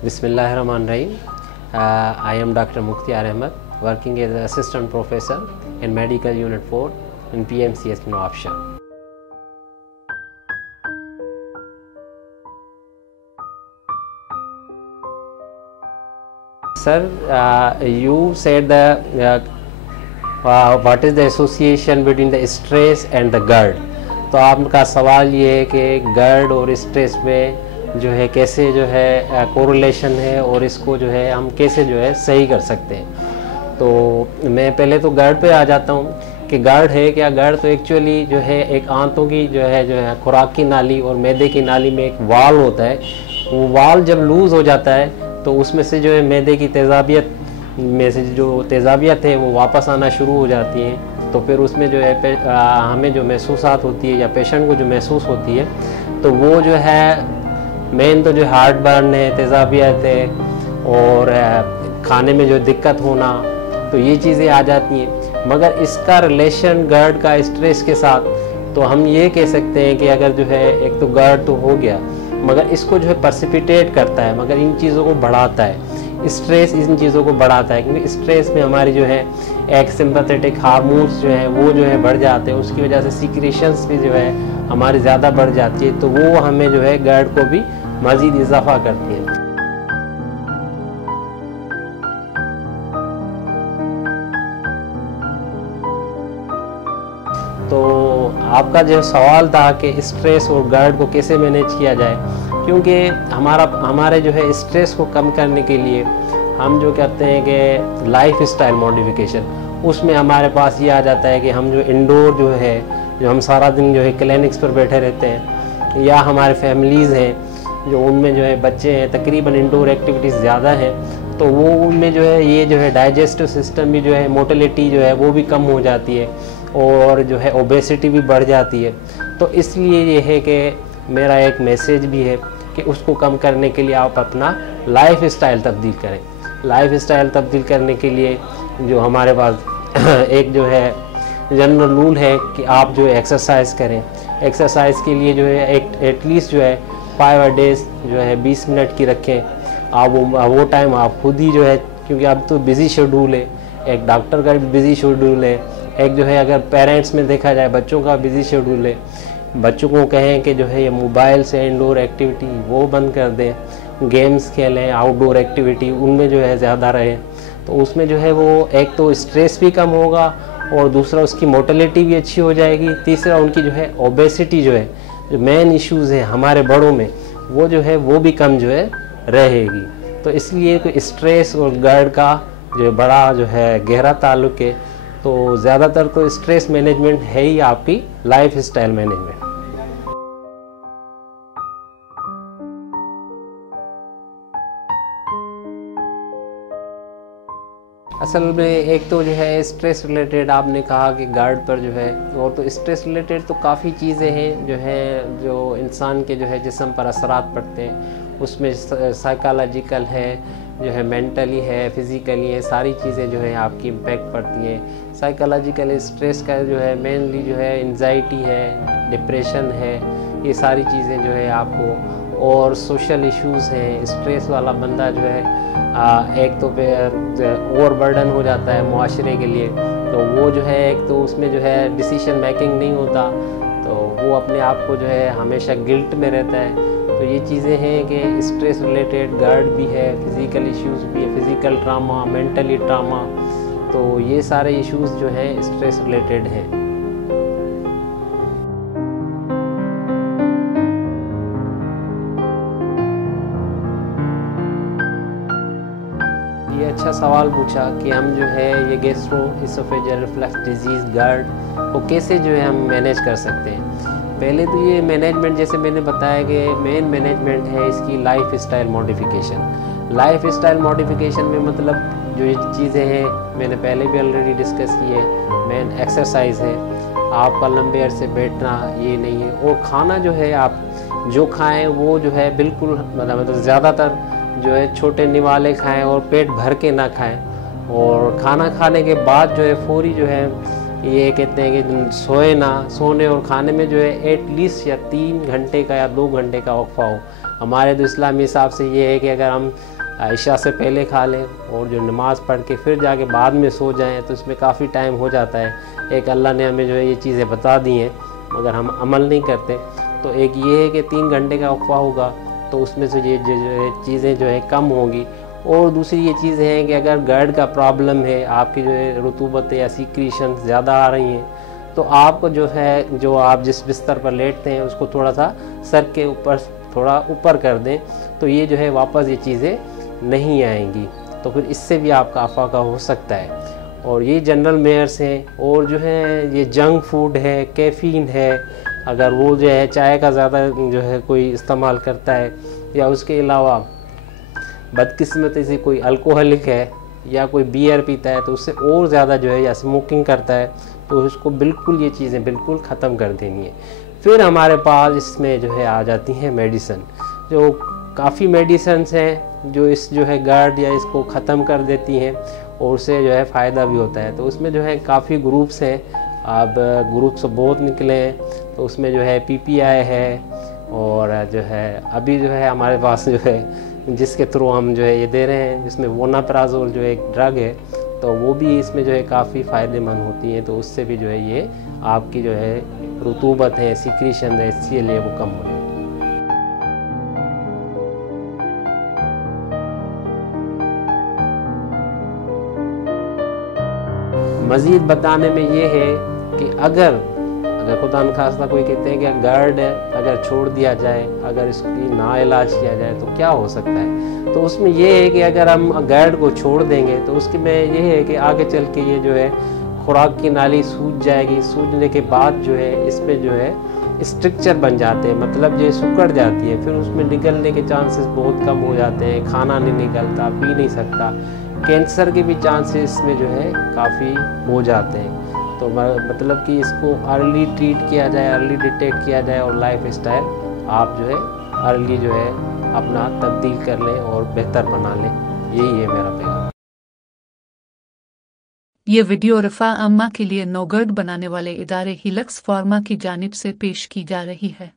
Bismillahirrahmanirrahim. I am Dr. Mukhtiar Ahmed, working as an assistant professor in Medical Unit 4 in PMCS Nawabshah. Sir, you said what is the association between the stress and the GERD. तो आपका सवाल ये है कि GERD और stress में जो है कैसे जो है कोरिलेशन है और इसको जो है हम कैसे जो है सही कर सकते हैं। तो मैं पहले तो GERD पे आ जाता हूँ कि GERD है क्या। GERD तो एक्चुअली जो है एक आंतों की जो है खुराक की नाली और मैदे की नाली में एक वाल होता है। वो वाल जब लूज़ हो जाता है तो उसमें से जो है मैदे की तेज़ाबियत में से जो तेज़ाबियत है वो वापस आना शुरू हो जाती हैं। तो फिर उसमें जो है हमें जो महसूसात होती है या पेशेंट को जो महसूस होती है तो वो जो है मेन तो जो हार्ट बर्न है, तेज़ाबियत है और खाने में जो दिक्कत होना, तो ये चीज़ें आ जाती हैं। मगर इसका रिलेशन GERD का स्ट्रेस के साथ तो हम ये कह सकते हैं कि अगर जो है एक तो GERD तो हो गया मगर इसको जो है पर्सिपिटेट करता है, मगर इन चीज़ों को बढ़ाता है। स्ट्रेस इन चीज़ों को बढ़ाता है क्योंकि स्ट्रेस में हमारी जो है एक सिंपैथेटिक हार्मोन्स जो है वो जो है बढ़ जाते हैं। उसकी वजह से सीक्रेशंस भी जो है हमारी ज़्यादा बढ़ जाती है, तो वो हमें जो है GERD को भी मज़ीद इजाफा करती है। तो आपका जो सवाल था कि स्ट्रेस और GERD को कैसे मैनेज किया जाए, क्योंकि हमारे जो है स्ट्रेस को कम करने के लिए हम जो कहते हैं कि लाइफ स्टाइल मॉडिफिकेशन, उसमें हमारे पास ये आ जाता है कि हम जो इंडोर जो है जो हम सारा दिन जो है क्लिनिक्स पर बैठे रहते हैं या हमारे फैमिलीज़ हैं जो उनमें जो है बच्चे हैं तकरीबन इंडोर एक्टिविटीज़ ज़्यादा हैं, तो वो उनमें जो है ये जो है डाइजेस्टिव सिस्टम भी जो है मोटिलिटी जो है वो भी कम हो जाती है और जो है ओबेसिटी भी बढ़ जाती है। तो इसलिए ये है कि मेरा एक मैसेज भी है कि उसको कम करने के लिए आप अपना लाइफ स्टाइल तब्दील करें। लाइफ स्टाइल तब्दील करने के लिए जो हमारे पास एक जो है जनरल रूल है कि आप जो है एक्सरसाइज करें। एक्सरसाइज के लिए जो है एटलीस्ट जो है 5 डेज जो है 20 मिनट की रखें। आप वो टाइम आप खुद ही जो है, क्योंकि अब तो बिज़ी शेड्यूल है, एक डॉक्टर का भी बिज़ी शेड्यूल है, एक जो है अगर पेरेंट्स में देखा जाए बच्चों का बिज़ी शेड्यूल है। बच्चों को कहें कि जो है ये मोबाइल से इंडोर एक्टिविटी वो बंद कर दें, गेम्स खेलें, आउटडोर एक्टिविटी उनमें जो है ज़्यादा रहे, तो उसमें जो है वो एक तो स्ट्रेस भी कम होगा और दूसरा उसकी मोटिलिटी भी अच्छी हो जाएगी। तीसरा उनकी जो है ओबेसिटी जो है जो मेन इश्यूज़ हैं हमारे बड़ों में वो जो है वो भी कम जो है रहेगी। तो इसलिए तो स्ट्रेस और GERD का जो बड़ा जो है गहरा ताल्लुक़ है। तो ज़्यादातर तो स्ट्रेस मैनेजमेंट है ही आपकी लाइफ स्टाइल मैनेजमेंट। असल में एक तो जो है स्ट्रेस रिलेटेड आपने कहा कि GERD पर जो है, और तो स्ट्रेस रिलेटेड तो काफ़ी चीज़ें हैं जो है जो इंसान के जो है जिस्म पर असरात पड़ते हैं। उसमें साइकोलॉजिकल है, जो है मेंटली है, फिज़िकली है, सारी चीज़ें जो है आपकी इम्पेक्ट पड़ती हैं। साइकोलॉजिकल स्ट्रेस का जो है मेनली जो है एंजाइटी है, डिप्रेशन है, ये सारी चीज़ें जो है आपको, और सोशल इश्यूज़ हैं। स्ट्रेस वाला बंदा जो है एक तो ओवर बर्डन हो जाता है मुआशरे के लिए, तो वो जो है एक तो उसमें जो है डिसीजन मेकिंग नहीं होता, तो वो अपने आप को जो है हमेशा गिल्ट में रहता है। तो ये चीज़ें हैं कि स्ट्रेस रिलेटेड GERD भी है, फिज़िकल इश्यूज़ भी है, फिज़िकल ट्रामा, मेंटली ट्रामा, तो ये सारे इश्यूज़ जो हैं स्ट्रेस रिलेटेड हैं। ये अच्छा सवाल पूछा कि हम जो है ये गैस्ट्रोइसोफेजियल रिफ्लक्स डिजीज़ GERD को कैसे जो है हम मैनेज कर सकते हैं। पहले तो ये मैनेजमेंट, जैसे मैंने बताया कि मेन मैनेजमेंट है इसकी life style modification. Life style modification में मतलब जो ये चीज़ें हैं मैंने पहले भी ऑलरेडी डिस्कस की है। मेन एक्सरसाइज है, आपका लंबे अरसे बैठना ये नहीं है, और खाना जो है आप जो खाएं वो जो है बिल्कुल मतलब ज़्यादातर जो है छोटे निवाले खाएं और पेट भर के ना खाएं। और खाना खाने के बाद जो है फौरी जो है ये कहते हैं कि सोए ना, सोने और खाने में जो है एटलीस्ट या 3 घंटे का या 2 घंटे का वक्फा हो। हमारे तो इस्लामी हिसाब से ये है कि अगर हम इशा से पहले खा लें और जो नमाज़ पढ़ के फिर जाके बाद में सो जाएं तो इसमें काफ़ी टाइम हो जाता है। एक अल्लाह ने हमें जो है ये चीज़ें बता दी हैं, मगर हम अमल नहीं करते। तो एक ये है कि 3 घंटे का वक्फा होगा तो उसमें से ये जो चीज़ें जो है कम होंगी। और दूसरी ये चीज़ें हैं कि अगर गर्ड का प्रॉब्लम है, आपकी जो है रुतूबत या सीक्रेशन ज़्यादा आ रही हैं, तो आपको जो है जो आप जिस बिस्तर पर लेटते हैं उसको थोड़ा सा सर के ऊपर थोड़ा ऊपर कर दें, तो ये जो है वापस ये चीज़ें नहीं आएंगी। तो फिर इससे भी आपका अफाका हो सकता है। और ये जनरल मेयर्स हैं। और जो है ये जंक फूड है, कैफ़ीन है, अगर वो जो है चाय का ज़्यादा जो है कोई इस्तेमाल करता है, या उसके अलावा बदकिस्मती से कोई अल्कोहलिक है या कोई बियर पीता है, तो उससे और ज़्यादा जो है या स्मोकिंग करता है, तो उसको बिल्कुल ये चीज़ें बिल्कुल ख़त्म कर देनी है। फिर हमारे पास इसमें जो है आ जाती हैं मेडिसन, जो काफ़ी मेडिसन्स हैं जो इस जो है गर्ड या इसको ख़त्म कर देती हैं और उससे जो है फ़ायदा भी होता है। तो उसमें जो है काफ़ी ग्रुप्स हैं, अब ग्रुप्स बहुत निकले हैं। तो उसमें जो है PPI है, और जो है अभी जो है हमारे पास जो है जिसके थ्रू हम जो है ये दे रहे हैं, जिसमें वोनाप्राज़ोल जो एक ड्रग है, तो वो भी इसमें जो है काफ़ी फ़ायदेमंद होती है। तो उससे भी जो है ये आपकी जो है रुतूबत है, सीक्रेशन है, इसके लिए वो कम हो जाए। मज़ीद बताने में ये है कि अगर खुदा न खास्ता कोई कहते हैं कि गर्ड अगर छोड़ दिया जाए, अगर इसकी ना इलाज किया जाए तो क्या हो सकता है। तो उसमें ये है कि अगर हम गर्ड को छोड़ देंगे तो उसके में ये है कि आगे चल के ये जो है खुराक की नाली सूज जाएगी। सूजने के बाद जो है इसमें जो है स्ट्रक्चर बन जाते हैं, मतलब ये सिकुड़ जाती है, फिर उसमें निकलने के चांसेस बहुत कम हो जाते हैं। खाना नहीं निकलता, पी नहीं सकता, कैंसर के भी चांसेस इसमें जो है काफ़ी हो जाते हैं। तो मतलब कि इसको अर्ली ट्रीट किया जाए, अर्ली डिटेक्ट किया जाए, और लाइफ स्टाइल आप जो है अर्ली जो है अपना तब्दील कर लें और बेहतर बना लें। यही है मेरा पैगाम। ये वीडियो रफ़ा अम्मा के लिए नोगर्ड बनाने वाले इदारे हिलक्स फार्मा की जानिब से पेश की जा रही है।